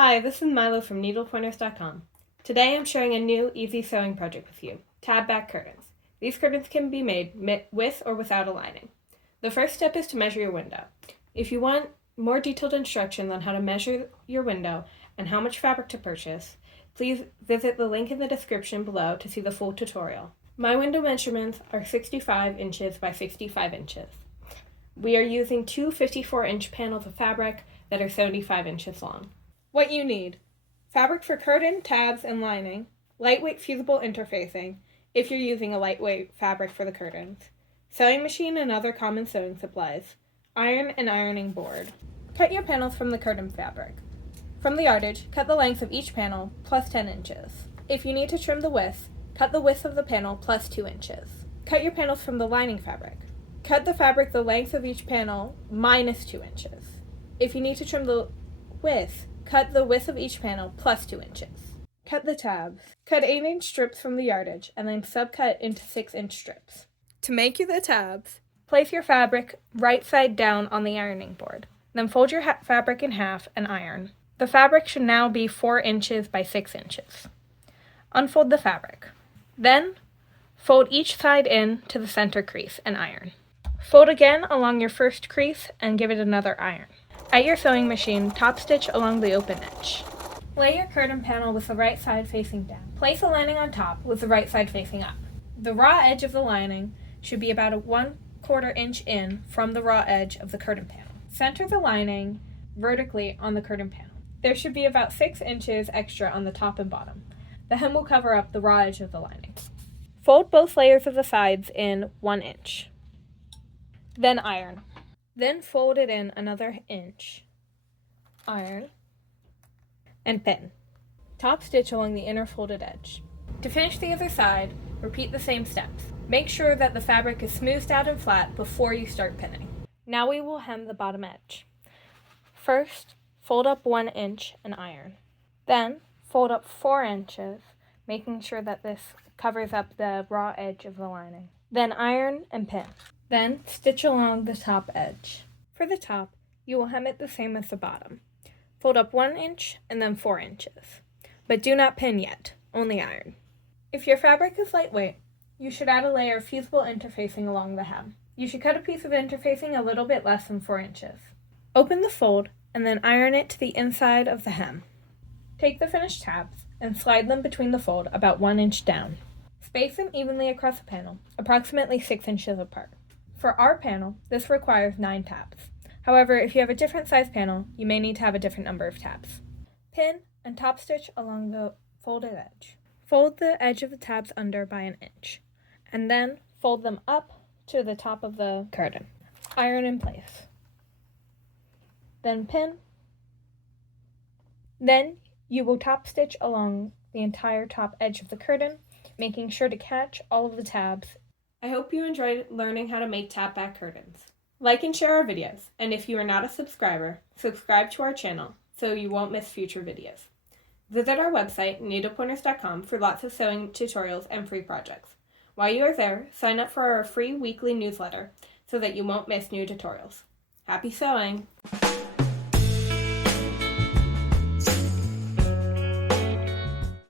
Hi, this is Milo from needlepointers.com. Today I'm sharing a new easy sewing project with you, tab back curtains. These curtains can be made with or without a lining. The first step is to measure your window. If you want more detailed instructions on how to measure your window and how much fabric to purchase, please visit the link in the description below to see the full tutorial. My window measurements are 65 inches by 65 inches. We are using two 54-inch panels of fabric that are 75 inches long. What you need: fabric for curtain, tabs, and lining, lightweight fusible interfacing, if you're using a lightweight fabric for the curtains, sewing machine and other common sewing supplies, iron and ironing board. Cut your panels from the curtain fabric. From the yardage, cut the length of each panel plus 10 inches. If you need to trim the width, cut the width of the panel plus 2 inches. Cut your panels from the lining fabric. Cut the fabric the length of each panel minus 2 inches. If you need to trim the width, cut the width of each panel plus 2 inches. Cut the tabs. Cut 8-inch strips from the yardage and then subcut into 6-inch strips. To make the tabs, place your fabric right side down on the ironing board. Then fold your fabric in half and iron. The fabric should now be 4 inches by 6 inches. Unfold the fabric. Then, fold each side in to the center crease and iron. Fold again along your first crease and give it another iron. At your sewing machine, top stitch along the open edge. Lay your curtain panel with the right side facing down. Place the lining on top with the right side facing up. The raw edge of the lining should be about a 1/4 inch in from the raw edge of the curtain panel. Center the lining vertically on the curtain panel. There should be about 6 inches extra on the top and bottom. The hem will cover up the raw edge of the lining. Fold both layers of the sides in 1 inch. Then iron. Then fold it in another inch. Iron. And pin. Top stitch along the inner folded edge. To finish the other side, repeat the same steps. Make sure that the fabric is smoothed out and flat before you start pinning. Now we will hem the bottom edge. First, fold up 1 inch and iron. Then, fold up 4 inches, making sure that this covers up the raw edge of the lining. Then iron and pin. Then, stitch along the top edge. For the top, you will hem it the same as the bottom. Fold up 1 inch and then 4 inches. But do not pin yet, only iron. If your fabric is lightweight, you should add a layer of fusible interfacing along the hem. You should cut a piece of interfacing a little bit less than 4 inches. Open the fold and then iron it to the inside of the hem. Take the finished tabs and slide them between the fold about 1 inch down. Space them evenly across the panel, approximately 6 inches apart. For our panel, this requires 9 tabs. However, if you have a different size panel, you may need to have a different number of tabs. Pin and top stitch along the folded edge. Fold the edge of the tabs under by 1 inch, and then fold them up to the top of the curtain. Iron in place. Then pin. Then you will top stitch along the entire top edge of the curtain, making sure to catch all of the tabs. I hope you enjoyed learning how to make tab back curtains. Like and share our videos, and if you are not a subscriber, subscribe to our channel so you won't miss future videos. Visit our website, needlepointers.com, for lots of sewing tutorials and free projects. While you are there, sign up for our free weekly newsletter so that you won't miss new tutorials. Happy sewing!